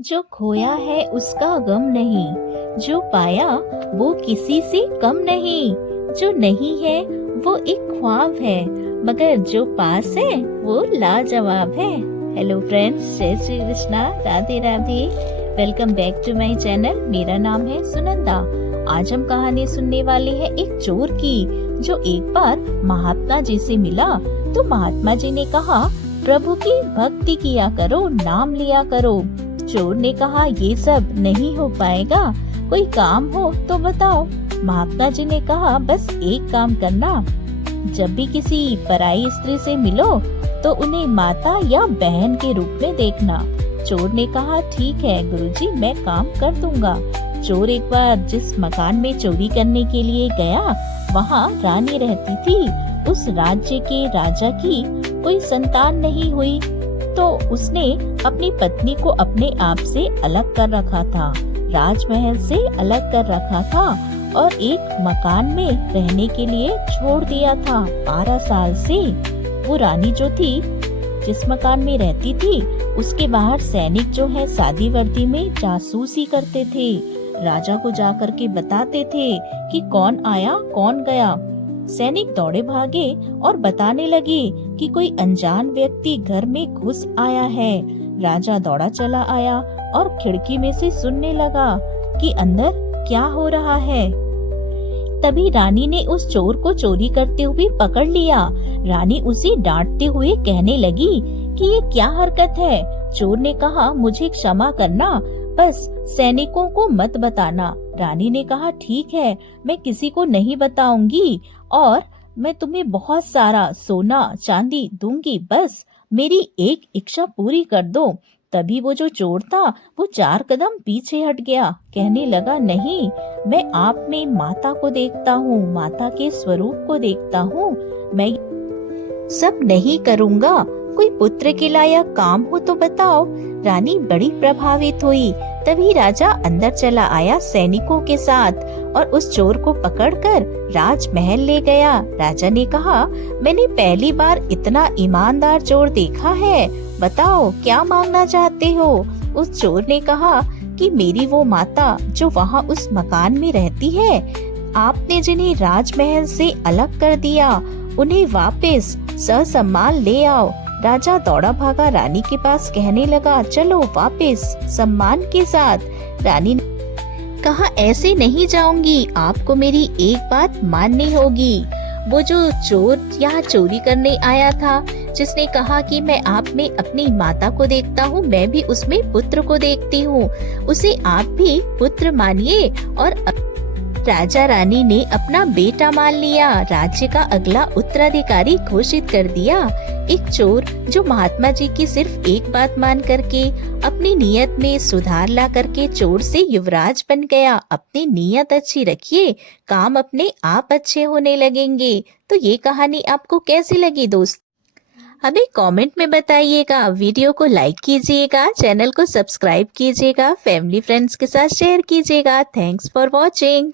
जो खोया है उसका गम नहीं, जो पाया वो किसी से कम नहीं। जो नहीं है वो एक ख्वाब है, मगर जो पास है वो लाजवाब है। हेलो फ्रेंड्स, जय Shri Krishna, Radhe Radhe. Welcome back to my channel. मेरा नाम है सुनंदा। आज हम कहानी सुनने वाले हैं एक चोर की, जो एक बार महात्मा जी से मिला। तो महात्मा जी ने कहा, प्रभु की भक्ति किया करो, नाम लिया करो। चोर ने कहा, ये सब नहीं हो पाएगा, कोई काम हो तो बताओ। महात्मा जी ने कहा, बस एक काम करना, जब भी किसी पराई स्त्री से मिलो तो उन्हें माता या बहन के रूप में देखना। चोर ने कहा, ठीक है गुरुजी, मैं काम कर दूंगा। चोर एक बार जिस मकान में चोरी करने के लिए गया, वहाँ रानी रहती थी। उस राज्य के राजा की कोई संतान नहीं हुई, तो उसने अपनी पत्नी को अपने आप से अलग कर रखा था, राजमहल से अलग कर रखा था और एक मकान में रहने के लिए छोड़ दिया था। 12 साल से वो रानी जो थी, जिस मकान में रहती थी, उसके बाहर सैनिक जो है सादी वर्दी में जासूसी करते थे। राजा को जाकर के बताते थे कि कौन आया कौन गया। सैनिक दौड़े भागे और बताने लगे कि कोई अनजान व्यक्ति घर में घुस आया है। राजा दौड़ा चला आया और खिड़की में से सुनने लगा कि अंदर क्या हो रहा है। तभी रानी ने उस चोर को चोरी करते हुए पकड़ लिया। रानी उसे डांटते हुए कहने लगी कि ये क्या हरकत है। चोर ने कहा, मुझे क्षमा करना, बस सैनिकों को मत बताना। रानी ने कहा, ठीक है, मैं किसी को नहीं बताऊंगी और मैं तुम्हें बहुत सारा सोना चांदी दूंगी, बस मेरी एक इच्छा पूरी कर दो। तभी वो जो चोर था वो 4 कदम पीछे हट गया, कहने लगा, नहीं, मैं आप में माता को देखता हूँ, माता के स्वरूप को देखता हूँ, मैं सब नहीं करूँगा। कोई पुत्र के लायक काम हो तो बताओ। रानी बड़ी प्रभावित हुई। तभी राजा अंदर चला आया सैनिकों के साथ और उस चोर को पकड़कर राजमहल ले गया। राजा ने कहा, मैंने पहली बार इतना ईमानदार चोर देखा है, बताओ क्या मांगना चाहते हो। उस चोर ने कहा कि मेरी वो माता जो वहाँ उस मकान में रहती है, आपने जिन्हें राजमहल से अलग कर दिया, उन्हें वापस ससम्मान ले आओ। राजा दौड़ा भागा रानी के पास, कहने लगा, चलो वापस सम्मान के साथ। रानी ने कहा, ऐसे नहीं जाऊंगी, आपको मेरी एक बात माननी होगी। वो जो चोर यहाँ चोरी करने आया था, जिसने कहा कि मैं आप में अपनी माता को देखता हूँ, मैं भी उसमें पुत्र को देखती हूँ, उसे आप भी पुत्र मानिए। और राजा रानी ने अपना बेटा मान लिया, राज्य का अगला उत्तराधिकारी घोषित कर दिया। एक चोर जो महात्मा जी की सिर्फ एक बात मान करके अपनी नीयत में सुधार ला करके चोर से युवराज बन गया। अपनी नीयत अच्छी रखिए, काम अपने आप अच्छे होने लगेंगे। तो ये कहानी आपको कैसी लगी दोस्त? हमें कमेंट में बताइएगा। वीडियो को लाइक कीजिएगा, चैनल को सब्सक्राइब कीजिएगा, फैमिली फ्रेंड्स के साथ शेयर कीजिएगा। Thanks for watching.